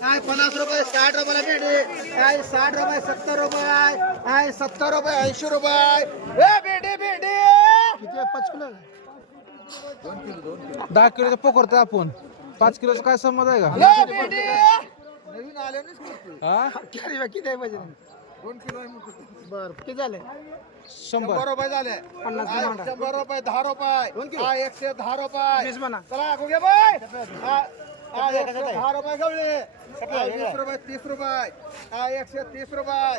काय 50 रुपये 60 रुपयाला भेंडी काय 60 रुपये 70 रुपये काय 70 रुपये 80 रुपये भेंडी भेंडी किती 5 किलो 2 किलो 10 किलोचं पकडतो आपण 5 किलोचं काय संमत आहे का भेंडी नवीन आले हा किती आहे पाहिजे 2 किलो बर किती झाले 100 रुपये झाले 100 रुपये 10 रुपये हा 110 रुपये चला गुगे बाय 10 रुपये गवळे 20 रुपये 30 रुपये 130 रुपये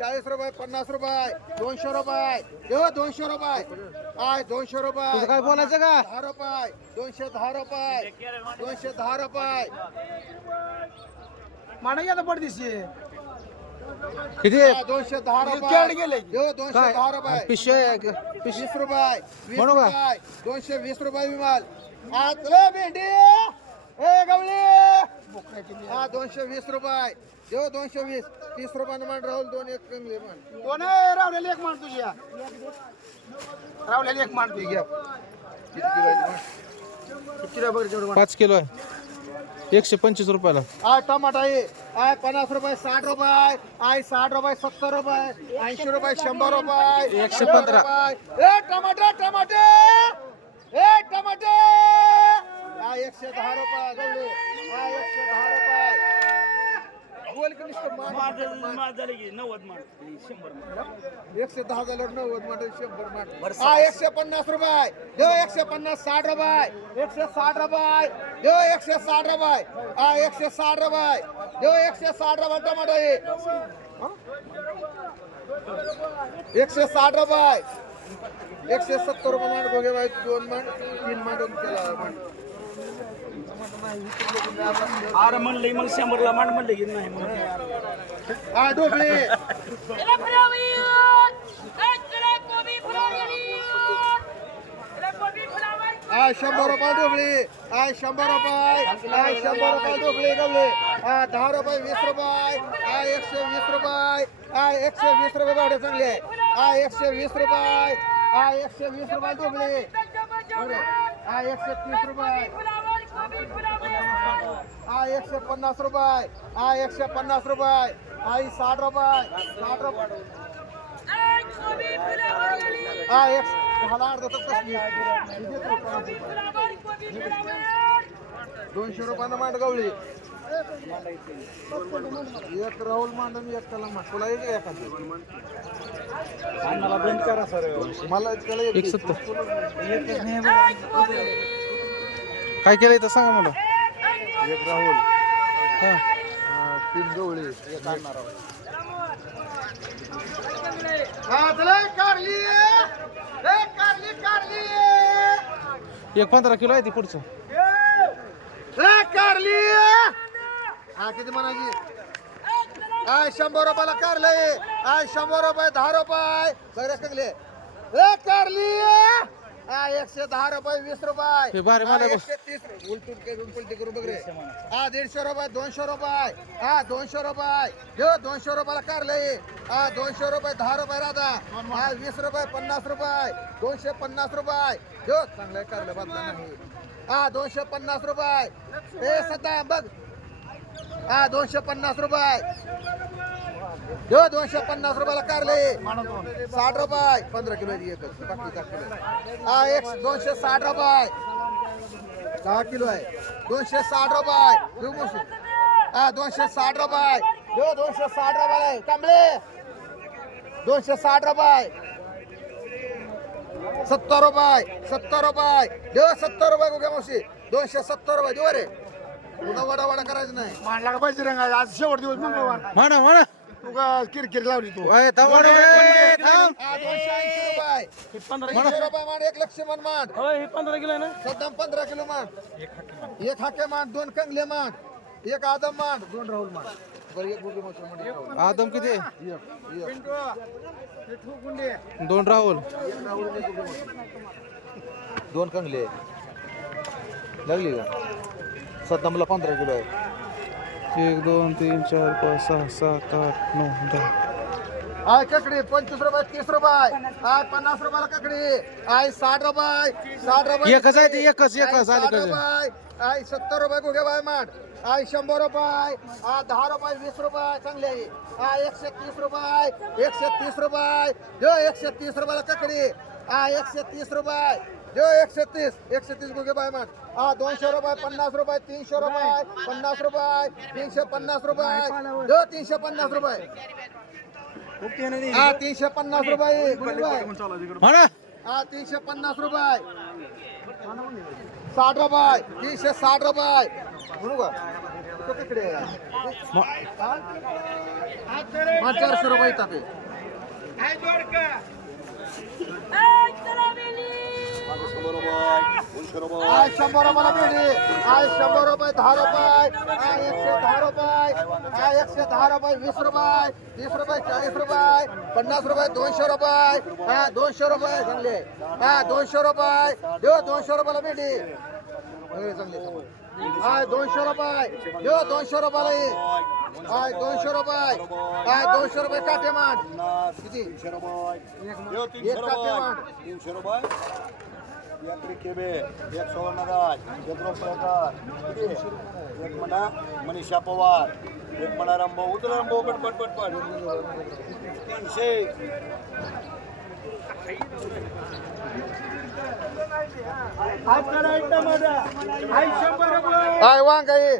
40 रुपये 50 रुपये 200 रुपये 200 रुपये 200 रुपये तुझं काय बोलायचं का 10 रुपये 210 रुपये 210 रुपये माना आता पडदिशी किती 210 रुपये गेले 210 रुपये पिशव्या 20 रुपये 20 म्हणू का? रुपये 220 रुपये विमाल आतले भेंडी ए गवळी हा 220 रुपये 220 30 रुपयानं मान राहुल 2 एक कमी मान कोण रावलेली एक मान तुझी रावलेली एक मान तुझी घ्या किती किलो आहे मान? किती बघ जेवढं 5 किलो आहे 125 रुपयाला टमाटा आहे 50 रुपये 60 रुपये 60 रुपये 70 रुपये 80 रुपये 100 रुपये 115 ए टमाटे टमाटे ए टमाटे 110 रुपये गवळे 110 रुपये बोल की नुसतं मान झाले की 90 मान 100 मान 110 झालं 90 मान 100 मान 150 रुपये देव 150 60 रुपये 160 रुपये देव 160 रुपये 160 रुपये देव 160 रुपये टमाटो आहे 160 रुपये 170 रुपये मान गोगे बाई 2 मान 3 मान केला मान आर म्हणले मग 100 ला मान म्हणले की नाही मग डोबळे आय 100 रुपये डोबळे आय 100 रुपये आय 100 रुपये डोबळे गवळे 10 रुपये 20 रुपये आय 120 रुपये आय 120 रुपये गाड्या चांगले आय 120 रुपये आय 120 रुपये डोबळे आय 130 रुपये आय 150 रुपये आय 150 रुपये आय 60 रुपये 60 रुपये आय 10 अर्धा कसली 200 रुपयानं मांड गवळी एक राहुल मांडून एक त्याला मांड तुला एक एखादी मला बंद करा सर मला त्याला 170 काय केलं इथं सांगा मला एक राहुल हा 3 गवळी एक आणणार चला कारली कारली कारली 15 किलो आहे ती पुढचं कारली हा किती म्हणायची आय 100 रुपयाला कारले आय 100 रुपये 10 रुपये बरं सगळे कारली आय 110 रुपये 20 रुपये हे भारी मला बघ. 130 उलटून करून पलटी करून बघ रे 150 रुपये 200 रुपये 200 रुपये देव 200 रुपयाला कारले 200 रुपये 10 रुपये राधा 20 रुपये 50 रुपये 250 रुपये देव चांगलं कारलं बदला नाही 250 रुपये ए सध्या बघ 250 रुपये देव 250 रुपयाला कारले 60 रुपये 15 किलो एकच बाकी 260 रुपये 10 किलो आहे 260 रुपये देऊ मुशी 260 रुपये देव 260 रुपये कांबळे 260 रुपये 70 रुपये 70 रुपये देव 70 रुपये गुगे मुशी 270 रुपये देऊ रे तुला वडा वडा करायचं नाही मांडला का पाहिजे रंगा आज शेवट दिवस मंगळवार म्हणा म्हणा तुका किरकिर लावली तू ओय थांब थांब 280 रुपये 300 रुपये मान 1 लक्ष मन मान हे 15 किलो आहे ना सद्दाम 15 किलो मान एक हाके मान 2 कंगले मान एक आदम मान 2 राहुल मान बरं एक गुगे मान आदम किती एक 2 राहुल 2 कंगले लागली का सद्दामला 15 किलो आहे 1 2 3 4 5 6 7 8 9 10 आय ककडी 25 रुपये 30 रुपये आय 50 रुपयाला ककडी आय 60 रुपये 60 रुपये एकच आहे ते एकच आय एकच 60 अलीकडे रुपये आय 70 रुपये गुगे बाय मान आहे 100 रुपये 10 रुपये 20 रुपये चांगले आहे 130 रुपये 130 रुपये जो 130 रुपयाला ककडी 130 रुपये जो 130 गुगे बाय मान 200 रुपये 50 रुपये 300 रुपये 50 रुपये 350 रुपये जो 350 रुपये 350 रुपये 350 रुपये 60 रुपये 360 रुपये म्हणू का तो तिकडे 400 रुपये येतात 100 रुपयाला भेंडी 100 रुपये 10 रुपये 110 रुपये 110 रुपये 20 रुपये 30 रुपये 40 रुपये 50 रुपये 200 रुपये 200 रुपये चांगले 200 रुपये देऊ 200 रुपयाला भेंडी चांगले 200 रुपये देऊ 200 रुपयाला 200 रुपये 200 रुपये काटे मान किती एक काटे मान 300 रुपये एक केबे एक सवर्णराज एक रोपळकर एक म्हणा मनीषा पवार एक म्हणा रंबो उतर रंबो पट 300 वांगाई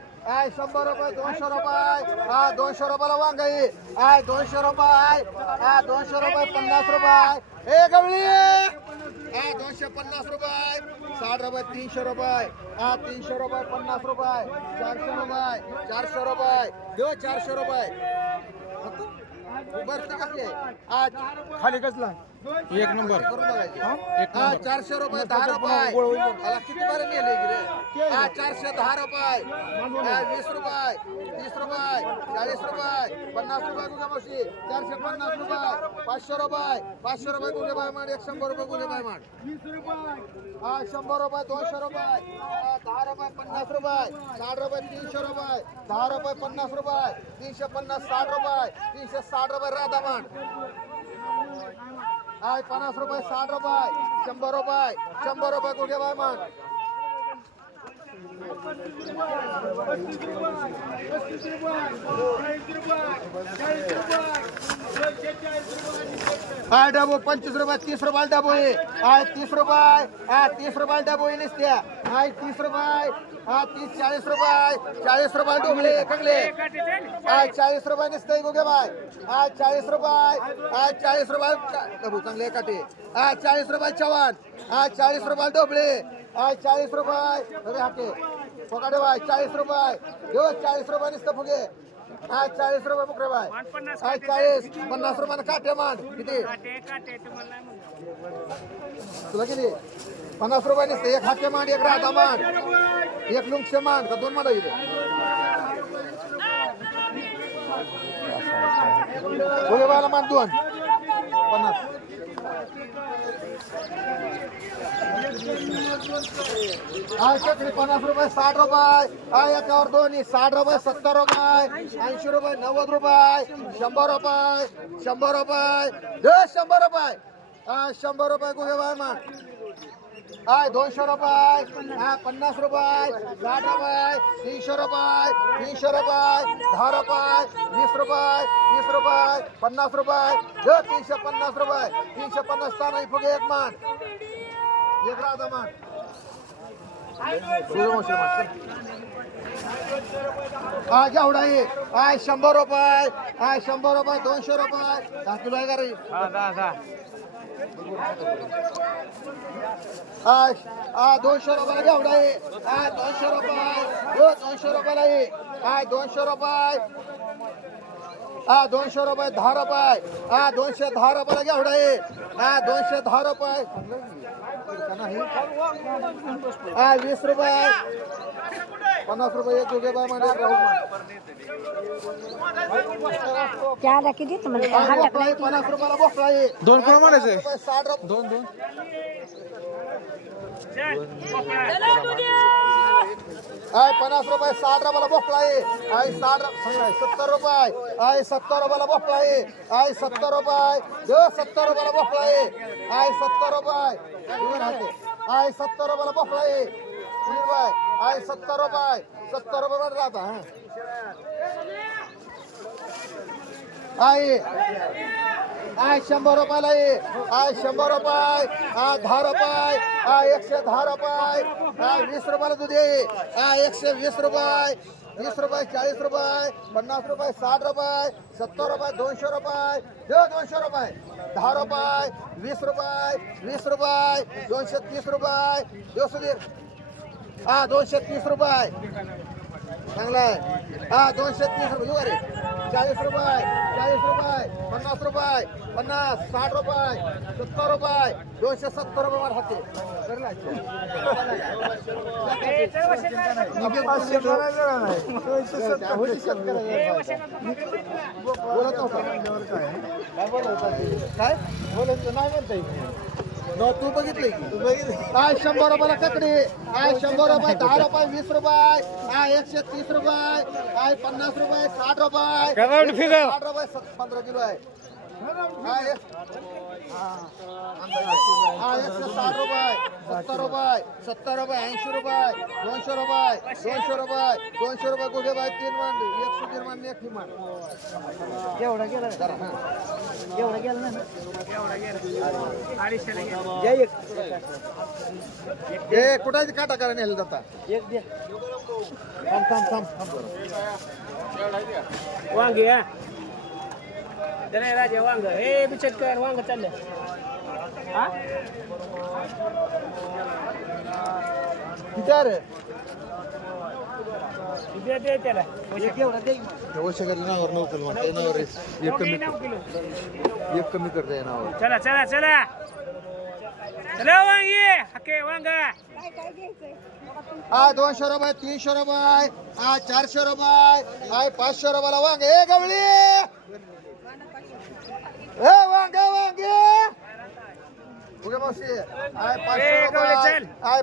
100 रुपये 200 रुपये 200 रुपयाला वांगाई 200 रुपये 200 रुपये 50 रुपये ए गवळी 250 रुपये 60 रुपये 300 रुपये 300 रुपये 50 रुपये 400 रुपये 400 रुपये देऊ 400 रुपये भरती कसली आज खाली कसला एक नंबर करून बघायची 400 रुपये 10 रुपये मला किती बरं नेले रे 410 रुपये 20 रुपये 30 रुपये 40 रुपये 50 रुपये गुगे मावशी 450 रुपये 500 रुपये गुगे बाय माड 100 रुपये गुगे बाय माड 100 रुपये 200 रुपये 10 रुपये 50 रुपये 60 रुपये 300 रुपये 10 रुपये 50 रुपये 350 60 रुपये 360 रुपये राधा मान 50 रुपये 60 रुपये 100 रुपये गुगे बाय मान डबो 25 रुपये 30 रुपये डबो 30 रुपये डबो निसत्या 30 रुपये 40 रुपये डोबले कंगले 40 रुपये निसते गुगे बाय 40 रुपये डबो चांगले काटे 40 रुपये चव्हाण 40 रुपये डोबले 40 रुपये हाके फुगाडे बाय 40 रुपये देऊ 40 रुपये निसतं फुगे 40 रुपये मुकरे बाय 50 रुपयानं काटे मान किती तुला किती 50 रुपये निसते एक हाके मान एक राधा मान एक लुंगशे मान का दोन मान इथे फुगे बायला मान 2 50 चकडी 50 रुपये 60 रुपये एकावर दोन्ही 60 रुपये 70 रुपये 80 रुपये 90 रुपये 100 रुपये 100 रुपये 100 रुपये 100 रुपये गुगे बाय मान 200 रुपये 50 रुपये 60 रुपये 300 रुपये 300 रुपये 10 रुपये 20 रुपये 30 रुपये 50 रुपये 350 रुपये 350 ताना फुगे एक मान एक राधा मान जेवढा आहे 100 रुपये 100 रुपये 200 रुपये 10 किलो आहे का रे 200 रुपये जेवढा आहे 200 रुपये 200 रुपयाला आहे 200 रुपये 200 रुपये 10 रुपये 210 रुपयाला जेवढा आहे 210 रुपये 20 रुपये 50 रुपये एक गुगे बाय मान त्याला किती तुम्हाला 50 रुपयाला बोकळा आहे 2 किलो म्हणायचे 60 रुपये 2 50 रुपये 60 रुपयाला बोकळा आहे 70 रुपये 70 रुपयाला बोकळा आहे 70 रुपये 70 रुपयाला बोकळा आहे 70 रुपये 70 रुपयाला बोकळा आहे 70 रुपये 70 रुपये राहता आहे 100 रुपयाला आहे 100 रुपये 10 रुपये 110 रुपये 20 रुपयाला दूध आहे 120 रुपये 30 रुपये 40 रुपये 50 रुपये 60 रुपये 70 रुपये 200 रुपये 200 रुपये 10 रुपये 20 रुपये 20 रुपये 230 रुपये 230 रुपये चांगला आहे 230 रुपये 40 रुपये 50 रुपये 50 60 रुपये 70 रुपये 270 रुपये मला हाते बोलत काय बोलत नाही म्हणता तू बघितले की 100 रुपयाला ककडी 100 रुपये 10 रुपये 20 रुपये 130 रुपये 50 रुपये 60 रुपये 60 रुपये 15 किलो आहे 160 रुपये 70 रुपये 70 रुपये 80 रुपये 200 रुपये 200 रुपये 200 रुपये गुगे बाय 3 मान 100 मान 1 मान एवढा गेला एवढा गेला ना हे कुठाची काटा करायला नेलं जाता एक दे थांब वांगे हा जरा राजे वांग हे बिचटकर वांग चाललं हा किती रे दे दे त्याला एवढा दे वर्षाकडे नावावर नवकल म्हणते नावावर एक कमी करता नावावर चला चला चला चला वांगे हके वांग 200 रुपये 300 रुपये 400 रुपये 500 रुपयाला वांगे ए गवळी ए वांगे उगे मावशी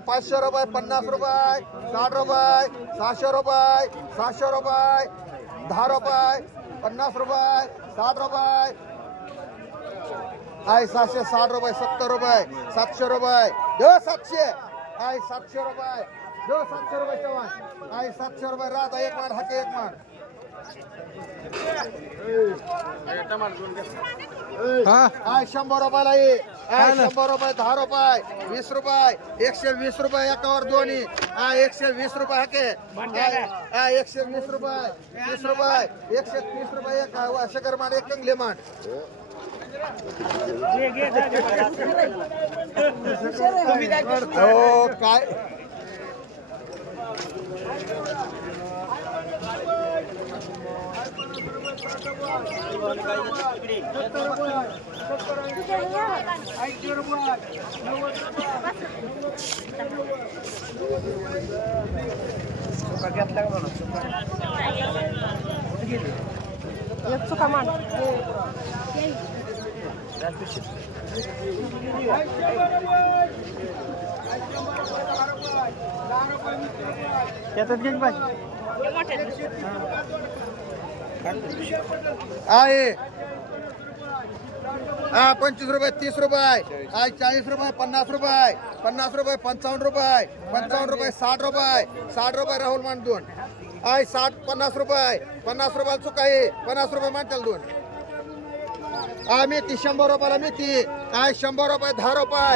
500 रुपये 50 रुपये 60 रुपये 700 रुपये 700 रुपये 10 रुपये 50 रुपये 60 रुपये 760 रुपये 70 रुपये 700 रुपये 700 700 रुपये 700 रुपये चव्हाण 700 रुपये राहता एक मान हाके एक मान हा 100 रुपयाला ये 100 रुपये 10 रुपये 20 रुपये 120 रुपये एकावर दोन्ही 120 रुपये हाके 120 रुपये 30 रुपये 130 रुपये एक शकर मान एक कंगले मान हो काय चुका मान त्याच्यात घे बाई आहे 25 रुपये 30 रुपये 40 रुपये 50 रुपये 50 रुपये 55 रुपये 55 रुपये 60 रुपये 60 रुपये राहुल मान दोन 60 50 रुपये 50 रुपये चुका आहे 50 रुपये मानताल दोन मेथी 100 रुपयाला मेथी 100 रुपये 10 रुपये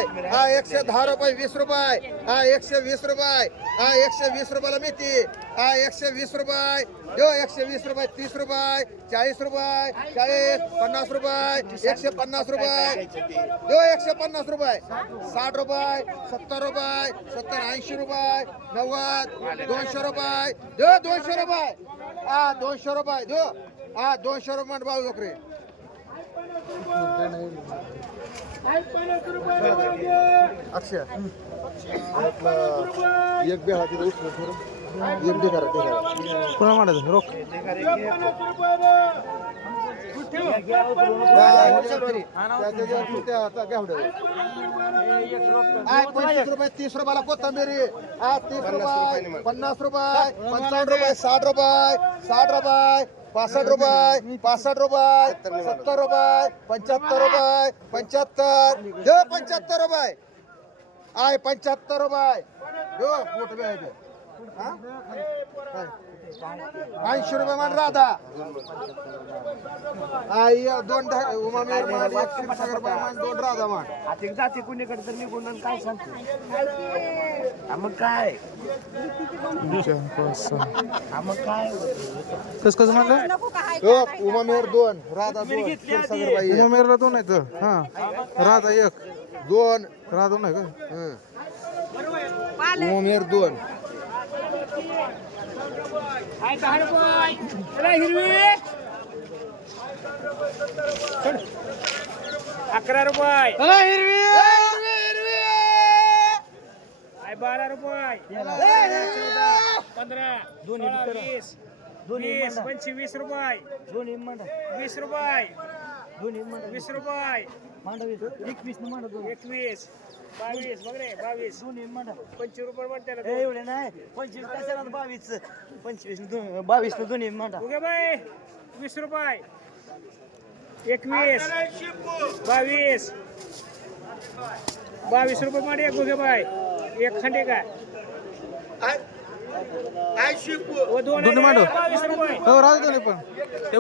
110 रुपये 20 रुपये 120 रुपये 120 रुपयाला मेथी 120 रुपये 120 रुपये 30 रुपये 40 रुपये 50 रुपये 150 रुपये 150 रुपये 60 रुपये 70 रुपये 70 80 रुपये 90 200 रुपये 200 रुपये 200 रुपये 200 रुपये भाव जोकरे अक्षय एक बेळा तिथे उठलो थोडं एक दे करा पुन्हा मांडायचं रोख ₹25 30 रुपयाला कोथंबिरी 30 रुपये 50 रुपये 55 रुपये 60 रुपये 60 रुपये 65 रुपये 65 रुपये 70 रुपये 75 रुपये 75 75 रुपये 75 रुपये मोठे ₹80 मान राधा दोन उमामेर मान ₹100 मान दोन राधा मान आता जाते कुणीकडे तर निघून आणि काय सांगतो मग काय 3 4 5 6 मग काय कसं म्हणलं उमामेर दोन राधा दोन क्षीरसागरबाई एक. उमेरला 2 आहेत हा राधा 1 दोन राधा नाही का उमामेर दोन काय 10 रुपये चला हिरवी 11 रुपये हिरवी काय 12 रुपये 15 20 20 25 रुपये 20 रुपये 20 रुपये 21 22 बघ रे 22 25 रुपये म्हणते एवढे नाही 25 कशाला 22 दोन्ही म्हणता उगे बाई 20 रुपये 21 22 रुपये मध्ये एक उगे बाई एक खंडे काय आय शिकू दोन दोन्ही मांडव 22 रुपये हो राधा दोन्ही पण ते